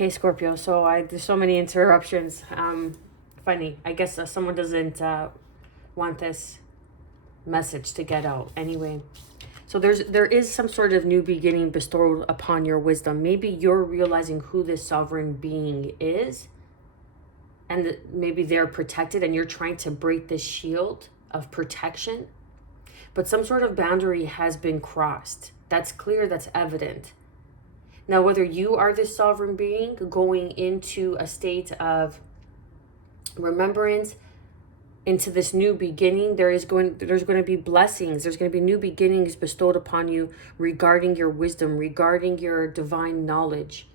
Okay, Scorpio. So there's so many interruptions. Funny. I guess someone doesn't want this message to get out. Anyway, so there is some sort of new beginning bestowed upon your wisdom. Maybe you're realizing who this sovereign being is, and maybe they're protected, and you're trying to break this shield of protection. But some sort of boundary has been crossed. That's clear. That's evident. Now, whether you are this sovereign being going into a state of remembrance, into this new beginning, there's going to be blessings. There's going to be new beginnings bestowed upon you regarding your wisdom, regarding your divine knowledge,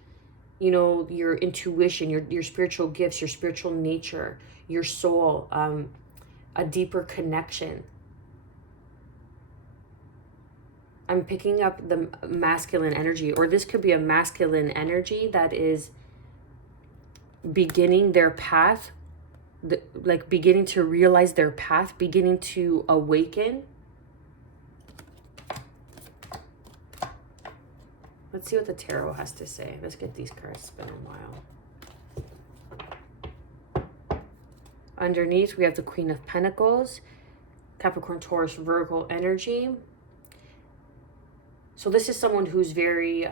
you know, your intuition, your spiritual gifts, your spiritual nature, your soul, a deeper connection. I'm picking up the masculine energy, or this could be a masculine energy that is beginning their path, like beginning to realize their path, beginning to awaken. Let's see what the tarot has to say. Let's get these cards. It's been a while. Underneath, we have the Queen of Pentacles, Capricorn, Taurus, Virgo energy. So this is someone who's very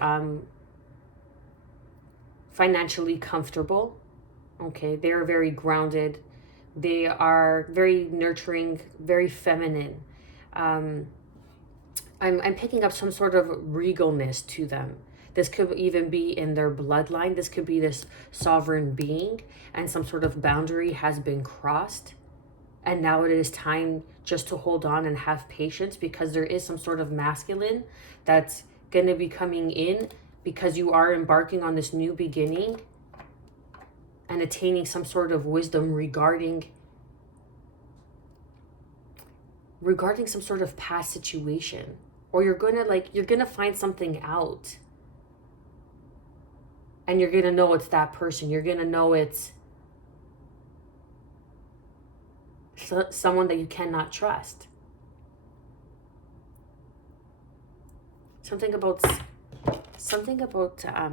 financially comfortable. Okay, they are very grounded. They are very nurturing, very feminine. I'm picking up some sort of regalness to them. This could even be in their bloodline. This could be this sovereign being, and some sort of boundary has been crossed. And now it is time just to hold on and have patience, because there is some sort of masculine that's going to be coming in, because you are embarking on this new beginning and attaining some sort of wisdom regarding some sort of past situation. Or you're going to find something out. And you're going to know it's that person. You're going to know it's someone that you cannot trust. Something about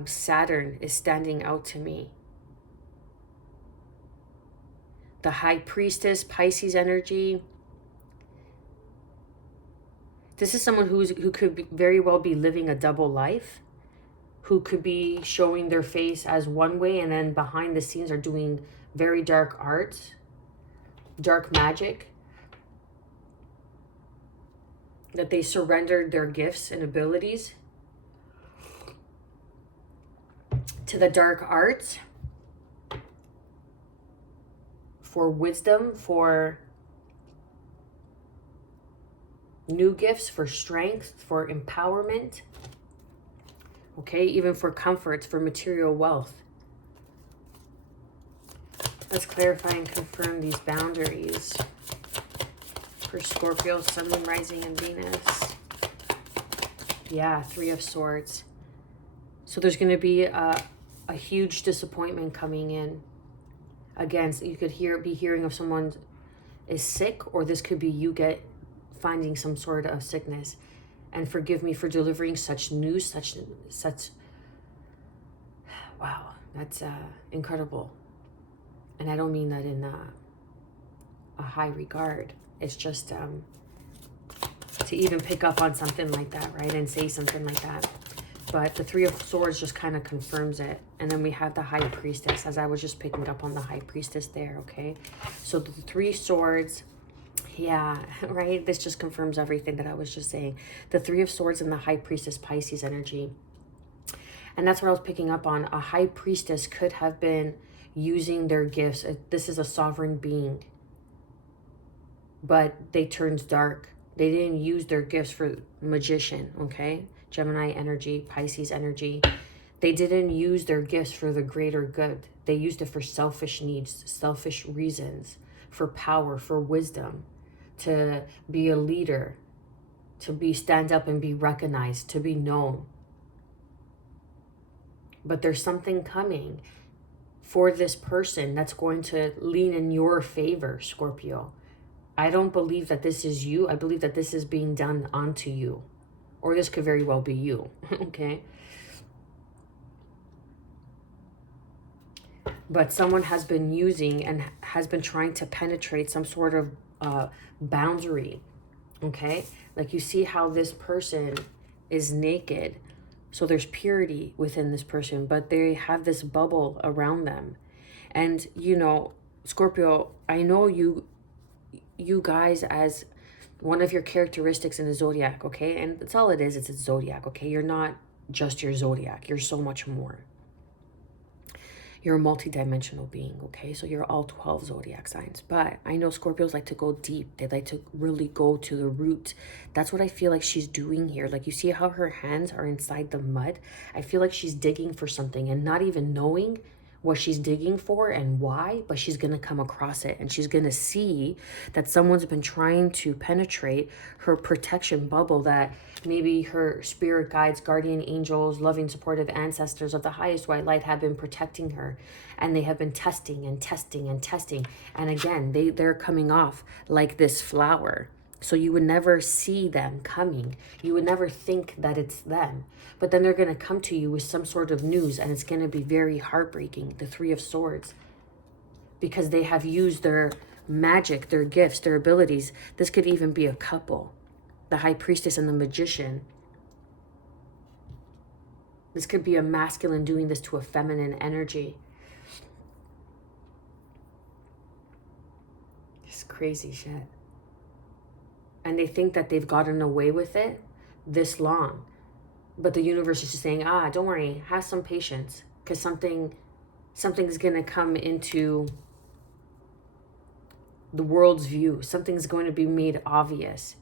Saturn is standing out to me. The High Priestess, Pisces energy. This is someone who could very well be living a double life, who could be showing their face as one way, and then behind the scenes are doing very dark arts, dark magic. That they surrendered their gifts and abilities to the dark arts for wisdom, for new gifts, for strength, for empowerment. Okay, even for comforts, for material wealth. Let's clarify and confirm these boundaries for Scorpio, Sun, Moon, Rising, and Venus. Yeah, Three of Swords. So there's going to be a huge disappointment coming in. Again, you could be hearing of someone is sick, or this could be you finding some sort of sickness. And forgive me for delivering such news, such wow, that's incredible. And I don't mean that in a high regard. It's just to even pick up on something like that, right? And say something like that. But the Three of Swords just kind of confirms it. And then we have the High Priestess, as I was just picking up on the High Priestess there, okay? So the Three Swords, yeah, right? This just confirms everything that I was just saying. The Three of Swords and the High Priestess, Pisces energy. And that's what I was picking up on. A High Priestess could have been using their gifts. This is a sovereign being. But they turned dark. They didn't use their gifts for magician, okay? Gemini energy, Pisces energy. They didn't use their gifts for the greater good. They used it for selfish needs, selfish reasons, for power, for wisdom, to be a leader, to stand up and be recognized, to be known. But there's something coming for this person that's going to lean in your favor, Scorpio. I don't believe that this is you. I believe that this is being done onto you. Or this could very well be you, okay? but someone has been using and has been trying to penetrate some sort of boundary. Okay, like you see how this person is naked, so there's purity within this person, but they have this bubble around them. And you know, Scorpio, I know you guys, as one of your characteristics in the zodiac, okay, and that's all it is, it's a zodiac, okay? You're not just your zodiac, you're so much more. You're a multi-dimensional being, okay? So you're all 12 zodiac signs. But I know Scorpios like to go deep. They like to really go to the root. That's what I feel like she's doing here. Like, you see how her hands are inside the mud? I feel like she's digging for something and not even knowing what she's digging for and why, but she's going to come across it, and she's going to see that someone's been trying to penetrate her protection bubble, that maybe her spirit guides, guardian angels, loving, supportive ancestors of the highest white light have been protecting her, and they have been testing and testing and testing. And again, they're coming off like this flower. So you would never see them coming. You would never think that it's them. But then they're going to come to you with some sort of news, and it's going to be very heartbreaking, the Three of Swords. Because they have used their magic, their gifts, their abilities. This could even be a couple. The High Priestess and the Magician. This could be a masculine doing this to a feminine energy. It's crazy shit. And they think that they've gotten away with it this long. But the universe is just saying, don't worry, have some patience. Because something's going to come into the world's view. Something's going to be made obvious.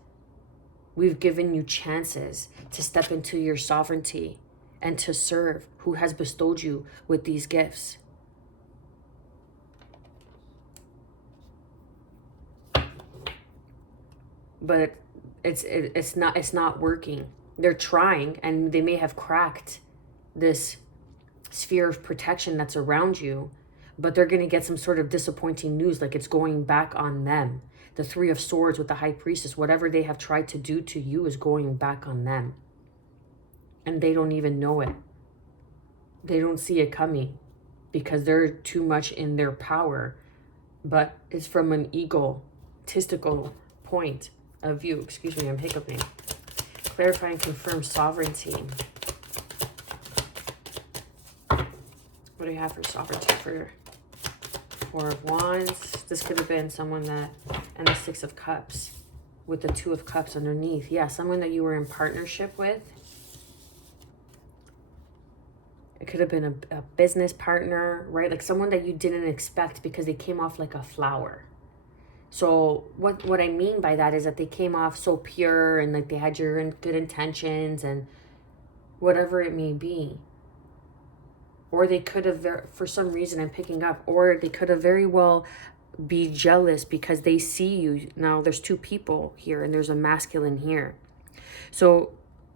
We've given you chances to step into your sovereignty and to serve who has bestowed you with these gifts. But it's not working. They're trying, and they may have cracked this sphere of protection that's around you, but they're going to get some sort of disappointing news, like it's going back on them. The Three of Swords with the High Priestess, whatever they have tried to do to you is going back on them. And they don't even know it. They don't see it coming because they're too much in their power. But it's from an egotistical point of view. Excuse me, I'm hiccuping. Clarify and confirm sovereignty. What do you have for sovereignty for Four of Wands? This could have been someone that, and the Six of Cups with the Two of Cups underneath. Yeah, someone that you were in partnership with. It could have been a business partner, right? Like someone that you didn't expect because they came off like a flower. So what I mean by that is that they came off so pure, and like they had your good intentions and whatever it may be. Or they could have, for some reason I'm picking up, or they could have very well be jealous because they see you. Now there's two people here and there's a masculine here. So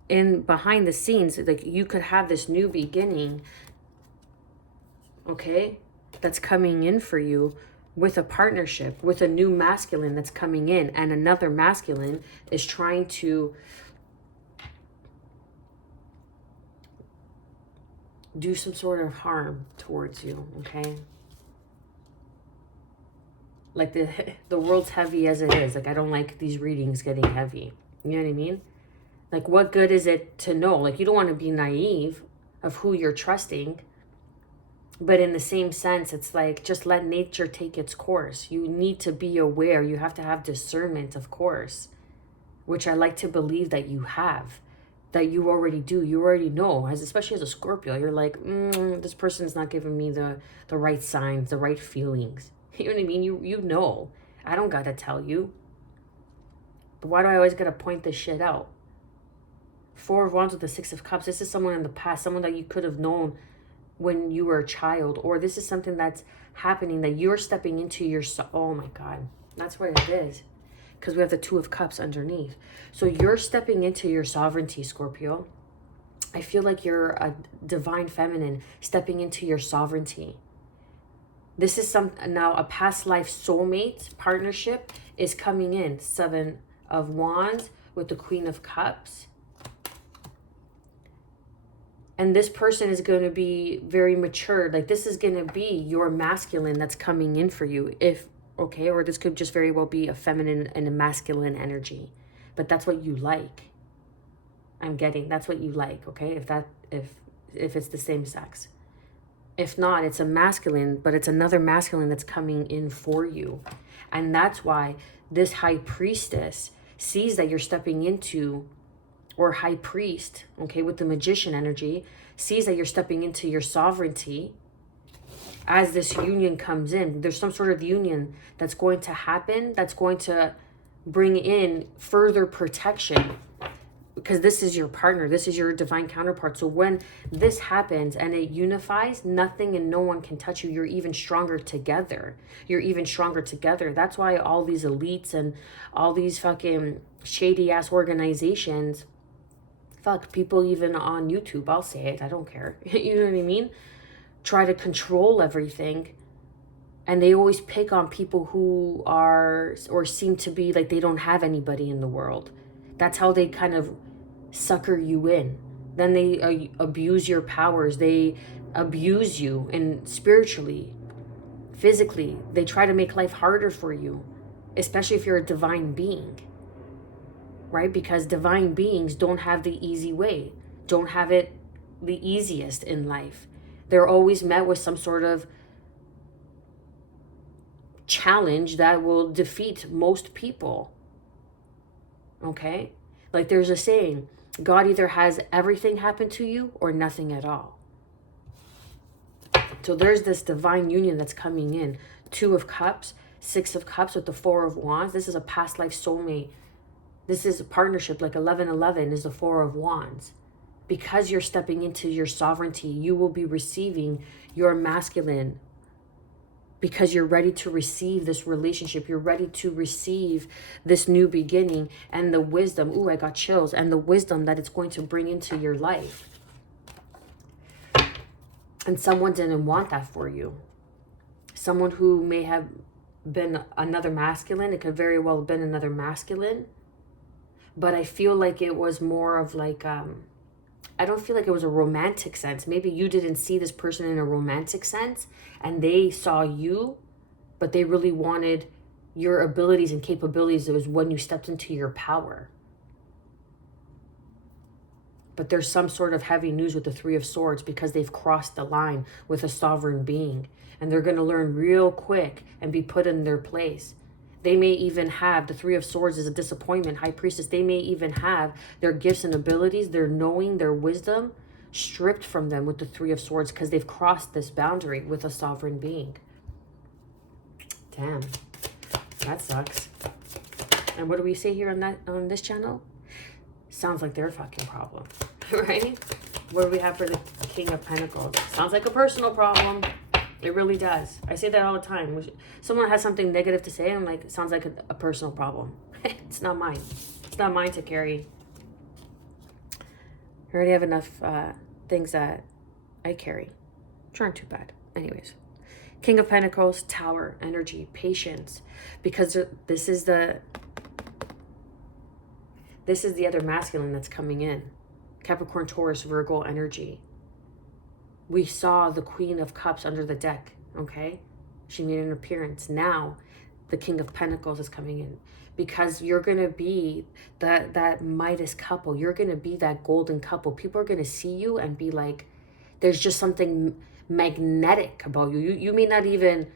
in behind the scenes, like you could have this new beginning, okay, that's coming in for you, with a partnership, with a new masculine that's coming in, and another masculine is trying to do some sort of harm towards you, okay? Like the world's heavy as it is. Like, I don't like these readings getting heavy. You know what I mean? Like, what good is it to know? Like, you don't want to be naive of who you're trusting. But in the same sense, it's like, just let nature take its course. You need to be aware. You have to have discernment, of course, which I like to believe that you have, that you already do. You already know, especially as a Scorpio. You're like, this person's not giving me the right signs, the right feelings. You know what I mean? You know. I don't got to tell you. But why do I always got to point this shit out? Four of Wands with the Six of Cups. This is someone in the past, someone that you could have known when you were a child, or this is something that's happening that you're stepping into your oh my God, that's what it is, because we have the Two of Cups underneath. So you're stepping into your sovereignty, Scorpio. I feel like you're a divine feminine stepping into your sovereignty. This is now a past life soulmate partnership is coming in. Seven of Wands with the Queen of Cups. And this person is going to be very mature. Like, this is going to be your masculine that's coming in for you. Okay, or this could just very well be a feminine and a masculine energy. But that's what you like. I'm getting, that's what you like, okay? If it's the same sex. If not, it's a masculine, but it's another masculine that's coming in for you. And that's why this high priestess sees that you're stepping into, or high priest, okay, with the magician energy, sees that you're stepping into your sovereignty. As this union comes in, there's some sort of union that's going to happen, that's going to bring in further protection, because this is your partner, this is your divine counterpart. So when this happens and it unifies, nothing and no one can touch you. You're even stronger together. You're even stronger together. That's why all these elites and all these fucking shady ass organizations, people even on YouTube, I'll say it, I don't care. You know what I mean? Try to control everything. And they always pick on people who are, or seem to be like they don't have anybody in the world. That's how they kind of sucker you in. Then they abuse your powers. They abuse you, and spiritually, physically. They try to make life harder for you, especially if you're a divine being, right? Because divine beings don't have the easy way, don't have it the easiest in life. They're always met with some sort of challenge that will defeat most people. Okay? Like there's a saying, God either has everything happen to you or nothing at all. So there's this divine union that's coming in. 2 of Cups, 6 of Cups with the 4 of Wands. This is a past life soulmate. This is a partnership. Like 1111 is the 4 of Wands. Because you're stepping into your sovereignty, you will be receiving your masculine, because you're ready to receive this relationship. You're ready to receive this new beginning and the wisdom. Ooh, I got chills. And the wisdom that it's going to bring into your life. And someone didn't want that for you. Someone who may have been another masculine. It could very well have been another masculine. But I feel like it was more of like, I don't feel like it was a romantic sense. Maybe you didn't see this person in a romantic sense and they saw you, but they really wanted your abilities and capabilities. It was when you stepped into your power. But there's some sort of heavy news with the 3 of Swords, because they've crossed the line with a sovereign being, and they're going to learn real quick and be put in their place. They may even have, the 3 of Swords is a disappointment, High Priestess. They may even have their gifts and abilities, their knowing, their wisdom stripped from them with the 3 of Swords, because they've crossed this boundary with a sovereign being. Damn, that sucks. And what do we say here on this channel? Sounds like their fucking problem, right? What do we have for the King of Pentacles? Sounds like a personal problem. It really does. I say that all the time. Someone has something negative to say, I'm like, it sounds like a personal problem. It's not mine. It's not mine to carry. I already have enough things that I carry. Trying too bad. Anyways. King of Pentacles, Tower, energy, patience. Because this is the other masculine that's coming in. Capricorn, Taurus, Virgo energy. We saw the Queen of Cups under the deck, okay? She made an appearance. Now, the King of Pentacles is coming in. Because you're going to be that Midas couple. You're going to be that golden couple. People are going to see you and be like, there's just something magnetic about you. You may not even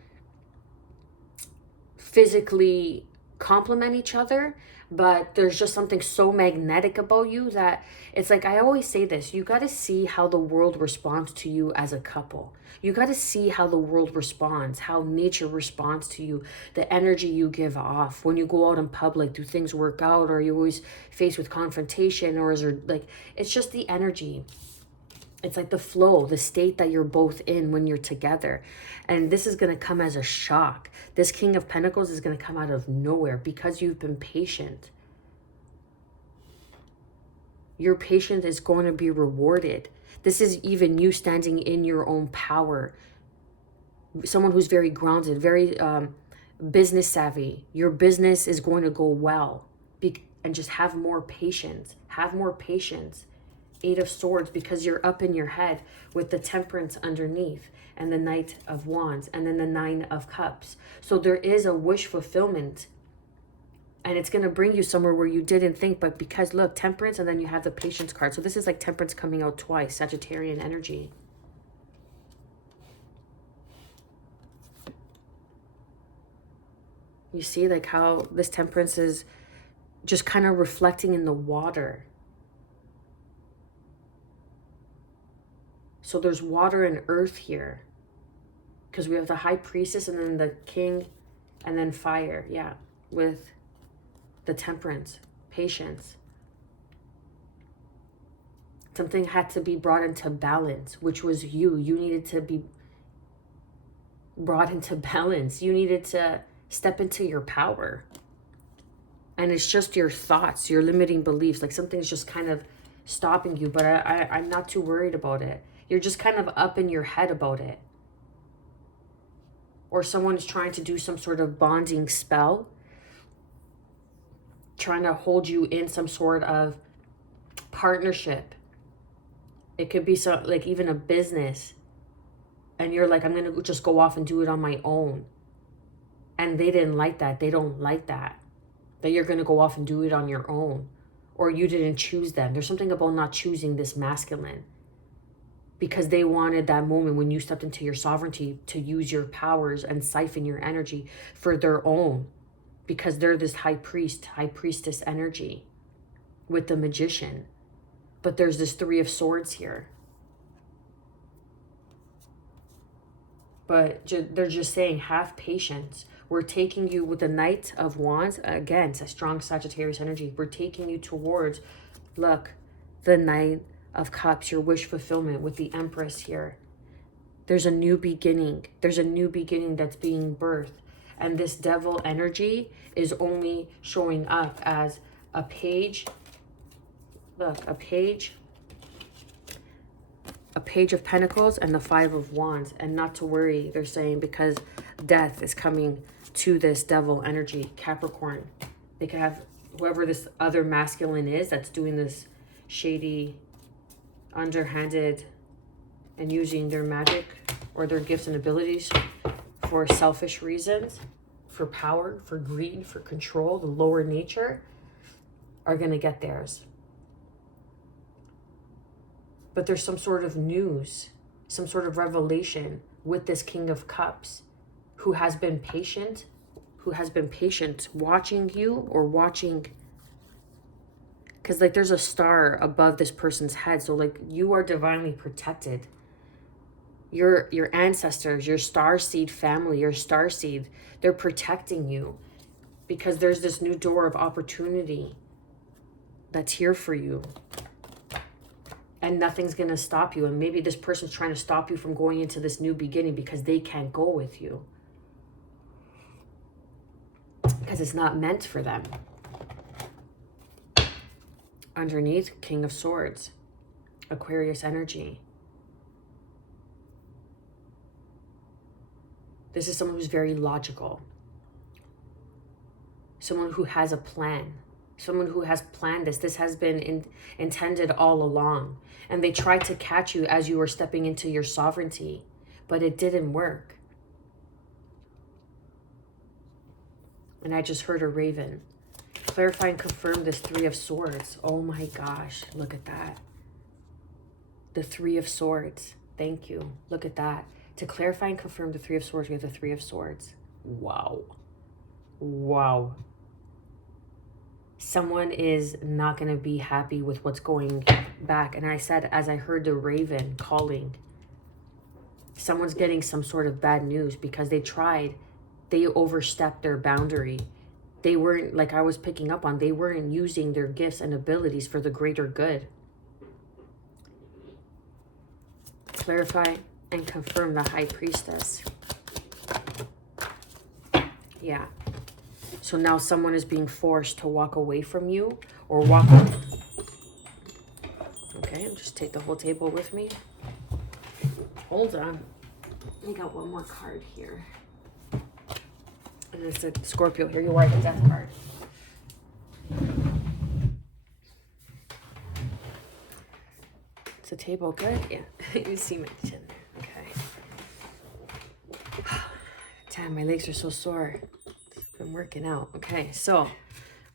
physically complement each other, but there's just something so magnetic about you that it's like, I always say this, you got to see how the world responds to you as a couple. You got to see how the world responds, how nature responds to you, the energy you give off when you go out in public. Do things work out? Or are you always faced with confrontation? Or is there like, it's just the energy. It's like the flow, the state that you're both in when you're together. And this is going to come as a shock. This King of Pentacles is going to come out of nowhere because you've been patient. Your patience is going to be rewarded. This is even you standing in your own power. Someone who's very grounded, very business savvy. Your business is going to go well. And just have more patience. Have more patience. Eight of Swords, because you're up in your head with the Temperance underneath and the Knight of Wands and then the Nine of Cups. So there is a wish fulfillment, and it's going to bring you somewhere where you didn't think, but because look, Temperance, and then you have the Patience card. So this is like Temperance coming out twice, Sagittarian energy. You see like how this Temperance is just kind of reflecting in the water. So there's water and earth here, because we have the High Priestess and then the King and then fire. Yeah, with the Temperance, Patience. Something had to be brought into balance, which was you. You needed to be brought into balance. You needed to step into your power. And it's just your thoughts, your limiting beliefs. Like something's just kind of stopping you, but I'm not too worried about it. You're just kind of up in your head about it. Or someone is trying to do some sort of bonding spell, trying to hold you in some sort of partnership. It could be so, like even a business. And you're like, I'm going to just go off and do it on my own. And they didn't like that. They don't like that. That you're going to go off and do it on your own. Or you didn't choose them. There's something about not choosing this masculine. Because they wanted that moment when you stepped into your sovereignty to use your powers and siphon your energy for their own. Because they're this high priest, high priestess energy with the magician. But there's this Three of Swords here. But they're just saying, have patience. We're taking you with the Knight of Wands. Again, it's a strong Sagittarius energy. We're taking you towards, look, the Knight of Cups, your wish fulfillment with the Empress here. There's a new beginning. There's a new beginning that's being birthed. And this Devil energy is only showing up as a page. Look, a page of Pentacles and the Five of Wands. And not to worry, they're saying, because death is coming to this Devil energy, Capricorn. They could have whoever this other masculine is that's doing this shady, underhanded, and using their magic or their gifts and abilities for selfish reasons, for power, for greed, for control, the lower nature, are going to get theirs. But there's some sort of news, some sort of revelation with this King of Cups who has been patient, watching you or watching. Because like there's a star above this person's head. So like you are divinely protected. Your ancestors, your starseed family, your starseed, they're protecting you. Because there's this new door of opportunity that's here for you. And nothing's going to stop you. And maybe this person's trying to stop you from going into this new beginning because they can't go with you. Because it's not meant for them. Underneath, King of Swords, Aquarius energy. This is someone who's very logical. Someone who has a plan. Someone who has planned this. This has been intended all along. And they tried to catch you as you were stepping into your sovereignty. But it didn't work. And I just heard a raven. Clarify and confirm this Three of Swords. Oh my gosh, look at that. The Three of Swords. Thank you. Look at that. To clarify and confirm the Three of Swords, we have the Three of Swords. Wow. Wow. Someone is not going to be happy with what's going back. And I said, as I heard the raven calling, someone's getting some sort of bad news because they overstepped their boundary. They weren't, like I was picking up on, they weren't using their gifts and abilities for the greater good. Clarify and confirm the High Priestess. Yeah. So now someone is being forced to walk away from you or walk up. Okay, just take the whole table with me. Hold on. I got one more card here. And it's a Scorpio. Here you are, the Death card. the table. Good. Yeah. You see my chin there. Okay. Damn, my legs are so sore. Been working out. Okay, so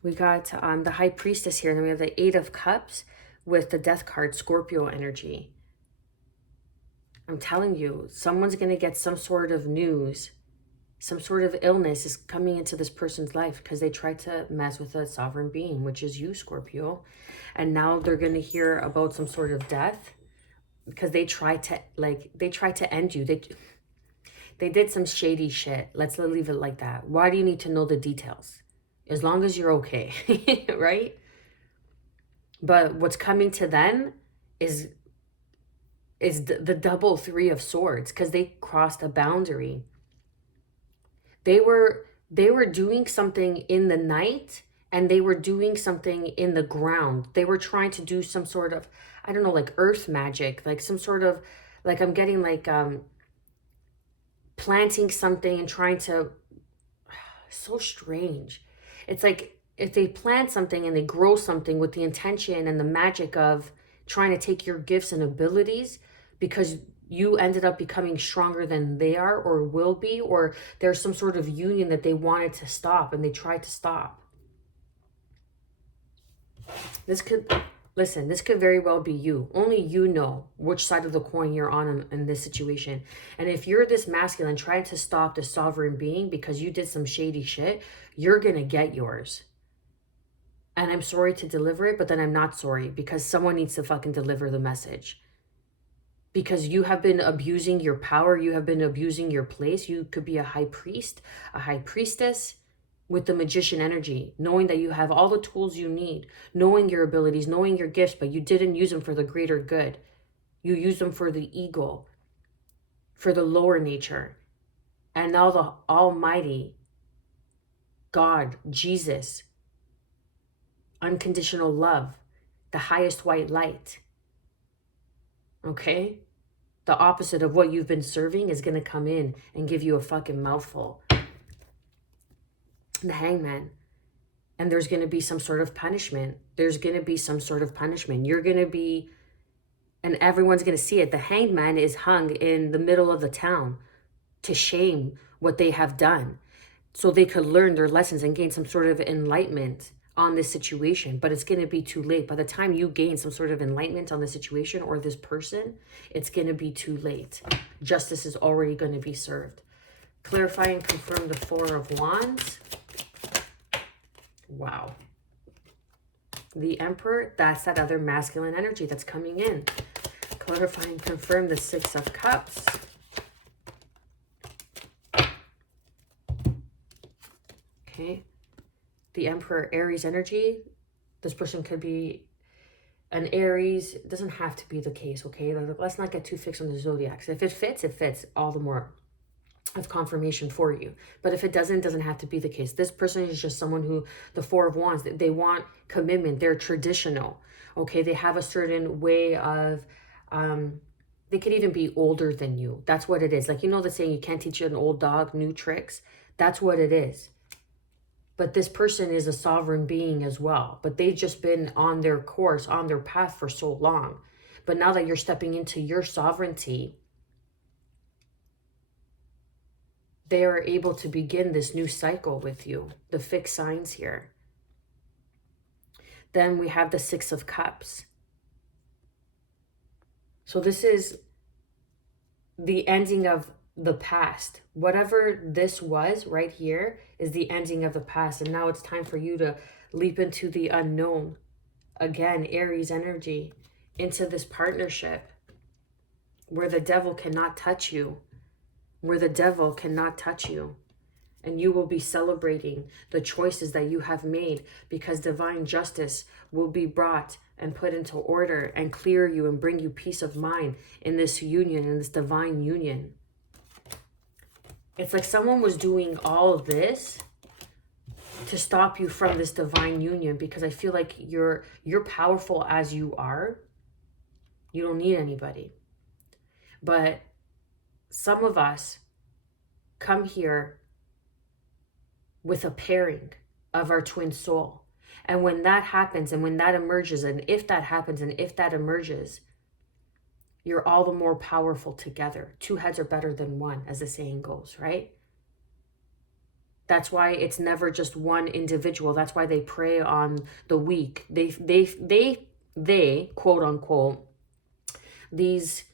we got the High Priestess here, and then we have the Eight of Cups with the Death card, Scorpio energy. I'm telling you, someone's going to get some sort of news, some sort of illness is coming into this person's life because they tried to mess with a sovereign being, which is you, Scorpio. And now they're going to hear about some sort of death because they tried to end you. They did some shady shit. Let's leave it like that. Why do you need to know the details? As long as you're okay, right? But what's coming to them is the double Three of Swords, because they crossed a boundary. They were doing something in the night, and they were doing something in the ground. They were trying to do some sort of, I don't know, like earth magic, like some sort of, like I'm getting like planting something and trying to, so strange. It's like if they plant something and they grow something with the intention and the magic of trying to take your gifts and abilities because you ended up becoming stronger than they are or will be, or there's some sort of union that they wanted to stop and they tried to stop. This could very well be you. Only you know which side of the coin you're on in this situation. And if you're this masculine trying to stop the sovereign being because you did some shady shit, you're going to get yours. And I'm sorry to deliver it, but then I'm not sorry because someone needs to fucking deliver the message. Because you have been abusing your power. You have been abusing your place. You could be a high priest, a high priestess, with the magician energy, knowing that you have all the tools you need, knowing your abilities, knowing your gifts, but you didn't use them for the greater good. You used them for the ego, for the lower nature. And now the Almighty God, Jesus, unconditional love, the highest white light, okay? The opposite of what you've been serving is going to come in and give you a fucking mouthful. The Hangman. And there's going to be some sort of punishment. There's going to be some sort of punishment. You're going to be, and everyone's going to see it. The Hanged Man is hung in the middle of the town to shame what they have done, so they could learn their lessons and gain some sort of enlightenment on this situation. But it's going to be too late. By the time you gain some sort of enlightenment on the situation or this person, it's going to be too late. Justice is already going to be served. Clarify and confirm the Four of Wands. Wow. The Emperor, that's that other masculine energy that's coming in. Clarify and confirm the Six of Cups. Okay. The Emperor, Aries energy. This person could be an Aries. It doesn't have to be the case, okay? Let's not get too fixed on the zodiacs. If it fits, it fits. All the more of confirmation for you. But if it doesn't have to be the case. This person is just someone who, the Four of Wands, they want commitment. They're traditional, okay? They have a certain way of, they could even be older than you. That's what it is. Like, you know the saying, you can't teach an old dog new tricks? That's what it is. But this person is a sovereign being as well. But they've just been on their course, on their path for so long. But now that you're stepping into your sovereignty, they are able to begin this new cycle with you. The fixed signs here. Then we have the Six of Cups. So this is the ending of the past. Whatever this was right here is the ending of the past. And now it's time for you to leap into the unknown. Again, Aries energy, into this partnership where the devil cannot touch you. Where the devil cannot touch you. And you will be celebrating the choices that you have made, because divine justice will be brought and put into order and clear you and bring you peace of mind in this union, in this divine union. It's like someone was doing all of this to stop you from this divine union, because I feel like you're powerful as you are. You don't need anybody. But some of us come here with a pairing of our twin soul. And when that happens, and when that emerges, and if that happens, and if that emerges, you're all the more powerful together. Two heads are better than one, as the saying goes, right? That's why it's never just one individual. That's why they prey on the weak. They quote unquote, these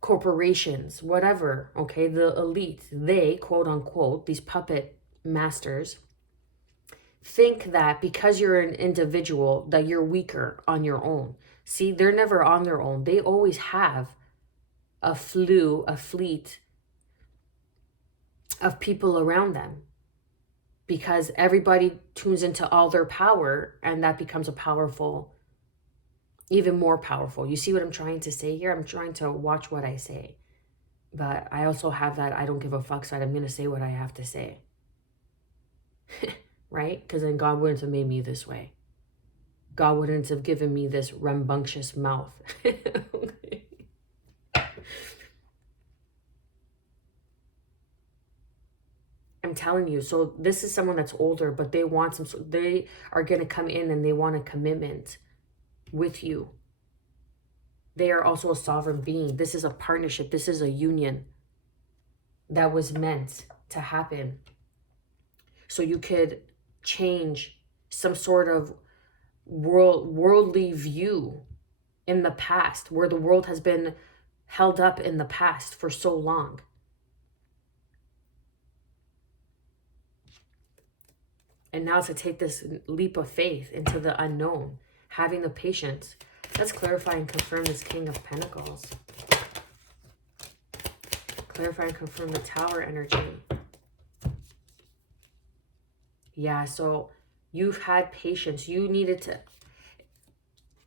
corporations, whatever, okay, the elite, they quote unquote, these puppet masters, think that because you're an individual that you're weaker on your own. See, they're never on their own. They always have a fleet of people around them, because everybody tunes into all their power, and that becomes a powerful, even more powerful. You see what I'm trying to say here? I'm trying to watch what I say. But I also have that I don't give a fuck side. I'm going to say what I have to say. Right? Because then God wouldn't have made me this way. God wouldn't have given me this rambunctious mouth. I'm telling you. So this is someone that's older, but they want they are going to come in and they want a commitment with you. They are also a sovereign being. This is a partnership. This is a union that was meant to happen. So you could change some sort of worldly view in the past, where the world has been held up in the past for so long. And now to take this leap of faith into the unknown, having the patience. Let's clarify and confirm this King of Pentacles. Clarify and confirm the Tower energy. Yeah, so you've had patience. You needed to...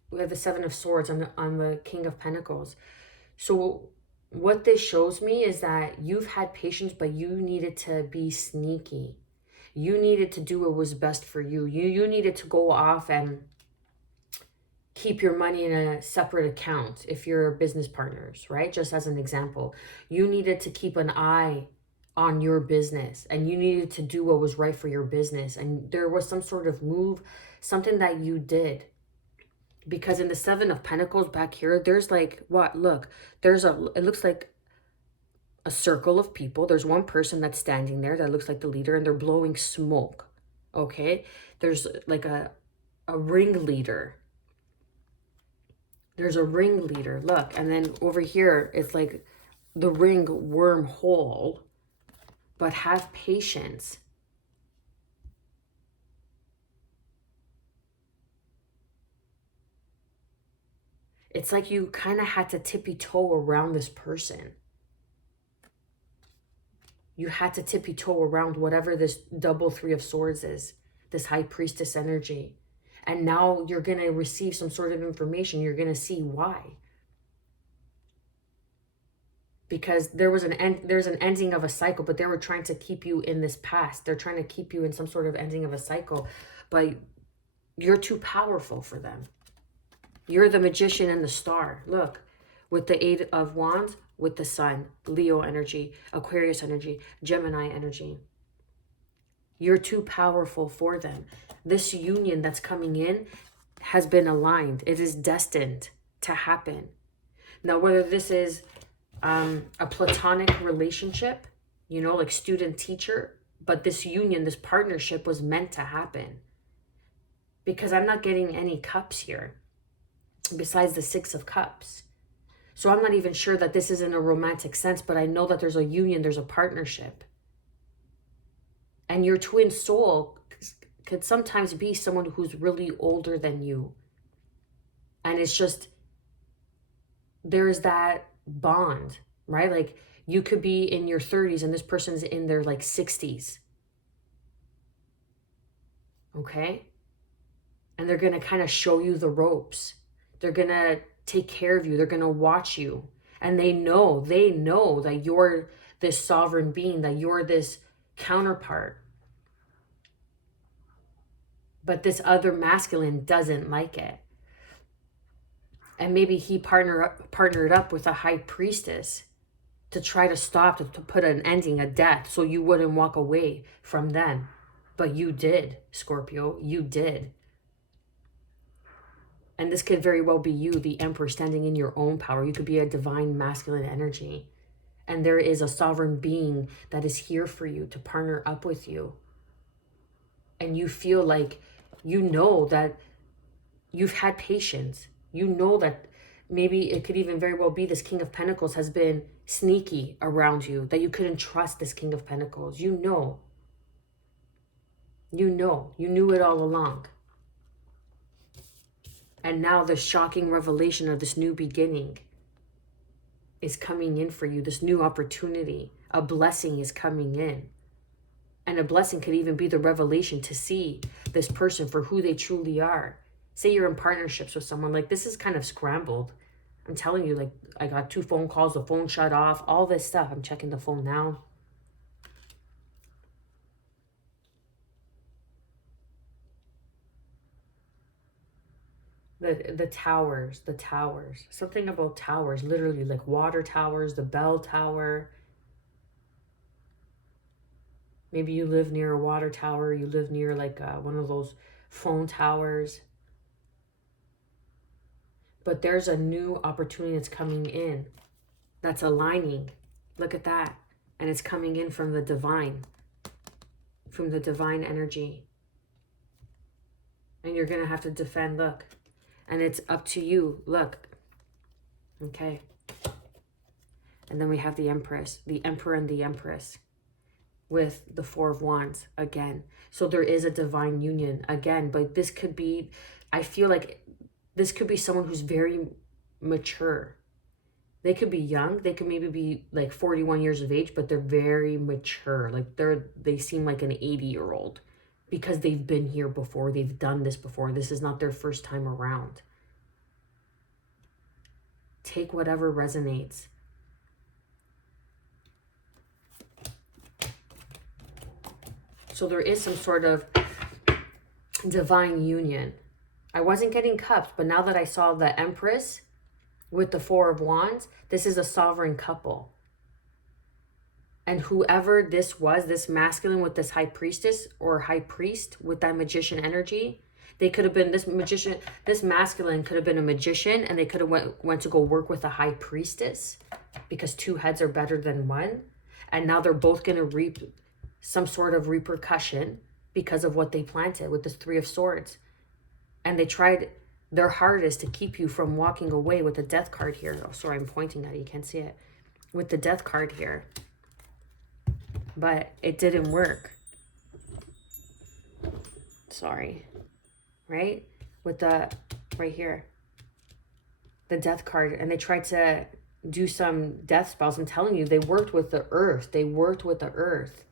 We have the Seven of Swords on the King of Pentacles. So what this shows me is that you've had patience, but you needed to be sneaky. You needed to do what was best for you. You needed to go off and keep your money in a separate account if you're business partners, right? Just as an example. You needed to keep an eye on your business, and you needed to do what was right for your business. And there was some sort of move, something that you did. Because in the Seven of Pentacles back here, there's like, what? Look, it looks like a circle of people. There's one person that's standing there that looks like the leader, and they're blowing smoke. Okay? There's like a ringleader. There's a ringleader. Look, and then over here, it's like the ring wormhole. But have patience. It's like you kind of had to tippy toe around this person. You had to tippy toe around whatever this double Three of Swords is, this High Priestess energy. And now you're going to receive some sort of information. You're going to see why. Because there's an ending of a cycle, but they were trying to keep you in this past. They're trying to keep you in some sort of ending of a cycle, but you're too powerful for them. You're the magician and the star. Look, with the Eight of Wands, with the Sun, Leo energy, Aquarius energy, Gemini energy. You're too powerful for them. This union that's coming in has been aligned. It is destined to happen. Now, whether this is a platonic relationship, you know, like student-teacher, but this union, this partnership was meant to happen. Because I'm not getting any cups here besides the Six of Cups. So I'm not even sure that this is in a romantic sense, but I know that there's a union, there's a partnership. And your twin soul could sometimes be someone who's really older than you. And it's just, there's that bond, right? Like you could be in your 30s and this person's in their like 60s. Okay? And they're going to kind of show you the ropes. They're going to take care of you. They're going to watch you. And they know that you're this sovereign being, that you're this counterpart. But this other masculine doesn't like it. And maybe he partnered up with a high priestess to try to stop, to put an ending, a death, so you wouldn't walk away from them. But you did, Scorpio. You did. And this could very well be you, the Emperor, standing in your own power. You could be a divine masculine energy. And there is a sovereign being that is here for you to partner up with you. And you feel like, you know that you've had patience. You know that maybe it could even very well be this King of Pentacles has been sneaky around you, that you couldn't trust this King of Pentacles. You know. You knew it all along. And now the shocking revelation of this new beginning is coming in for you. This new opportunity, a blessing is coming in. And a blessing could even be the revelation to see this person for who they truly are. Say you're in partnerships with someone, like this is kind of scrambled. I'm telling you, like I got 2 phone calls, the phone shut off, all this stuff. I'm checking the phone now. The towers, something about towers, literally like water towers, the bell tower. Maybe you live near a water tower, you live near like one of those phone towers. But there's a new opportunity that's coming in, that's aligning. Look at that. And it's coming in from the divine energy. And you're going to have to defend, look. And it's up to you, look. Okay. And then we have the Empress, the Emperor and the Empress with the 4 of Wands again. So there is a divine union again, but this could be, I feel like this could be someone who's very mature. They could be young. They could maybe be like 41 years of age, but they're very mature. Like they seem like an 80-year-old because they've been here before. They've done this before. This is not their first time around. Take whatever resonates. So there is some sort of divine union. I wasn't getting cups, but now that I saw the Empress with the 4 of Wands, this is a sovereign couple. And whoever this was, this masculine with this high priestess or high priest with that magician energy, they could have been, this masculine could have been a magician, and they could have went to go work with a high priestess because 2 heads are better than 1. And now they're both going to reap some sort of repercussion because of what they planted with this 3 of Swords. And they tried their hardest to keep you from walking away with the Death card here. Oh, sorry, I'm pointing at it. You can't see it. With the Death card here. But it didn't work. Sorry. Right? With the, right here. The Death card. And they tried to do some death spells. I'm telling you, they worked with the earth. They worked with the earth.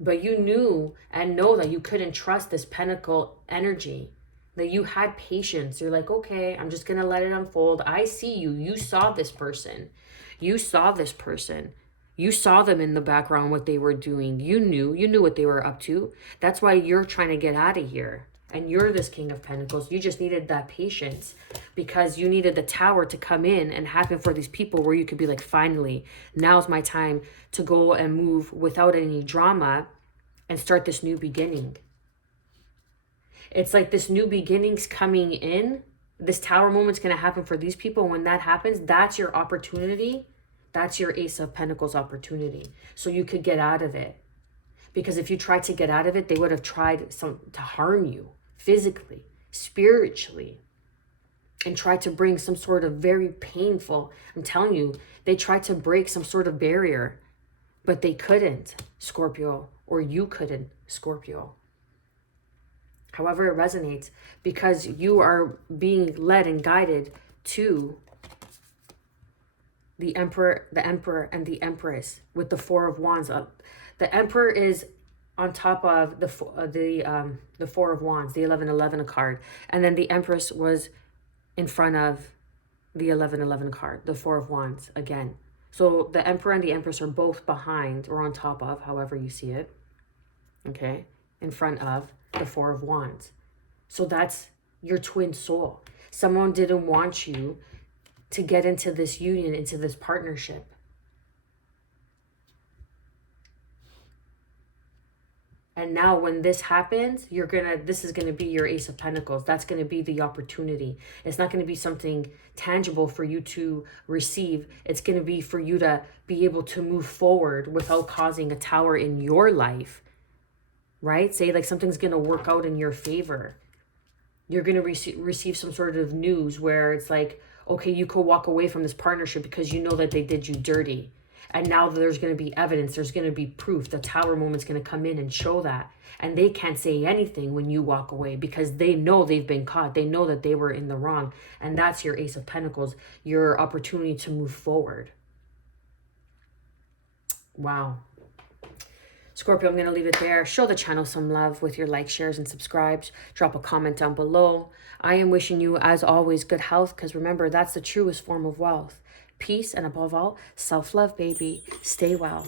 But you knew and know that you couldn't trust this pentacle energy. That you had patience. You're like, okay, I'm just going to let it unfold. I see you. You saw this person. You saw this person. You saw them in the background, what they were doing. You knew what they were up to. That's why you're trying to get out of here. And you're this King of Pentacles. You just needed that patience because you needed the Tower to come in and happen for these people where you could be like, finally, now's my time to go and move without any drama and start this new beginning. It's like this new beginning's coming in. This Tower moment's going to happen for these people. When that happens, that's your opportunity. That's your Ace of Pentacles opportunity. So you could get out of it. Because if you tried to get out of it, they would have tried to harm you physically, spiritually, and tried to bring some sort of very painful, I'm telling you, they tried to break some sort of barrier, but they couldn't, Scorpio, or you couldn't, Scorpio. However it resonates, because you are being led and guided to the Emperor, and the Empress with the 4 of Wands. The Emperor is on top of the 4 of Wands, the 1111 card, and then the Empress was in front of the 1111 card, the 4 of Wands again. So the Emperor and the Empress are both behind or on top of, however you see it, okay, in front of the 4 of Wands. So that's your twin soul. Someone didn't want you to get into this union, into this partnership. And now when this happens, this is going to be your Ace of Pentacles. That's going to be the opportunity. It's not going to be something tangible for you to receive. It's going to be for you to be able to move forward without causing a tower in your life, right? Say like something's going to work out in your favor. You're going to receive some sort of news where it's like, okay, you could walk away from this partnership because you know that they did you dirty. And now there's going to be evidence. There's going to be proof. The tower moment's going to come in and show that. And they can't say anything when you walk away because they know they've been caught. They know that they were in the wrong. And that's your Ace of Pentacles, your opportunity to move forward. Wow. Scorpio, I'm going to leave it there. Show the channel some love with your likes, shares, and subscribes. Drop a comment down below. I am wishing you, as always, good health because remember, that's the truest form of wealth. Peace, and above all, self-love, baby. Stay well.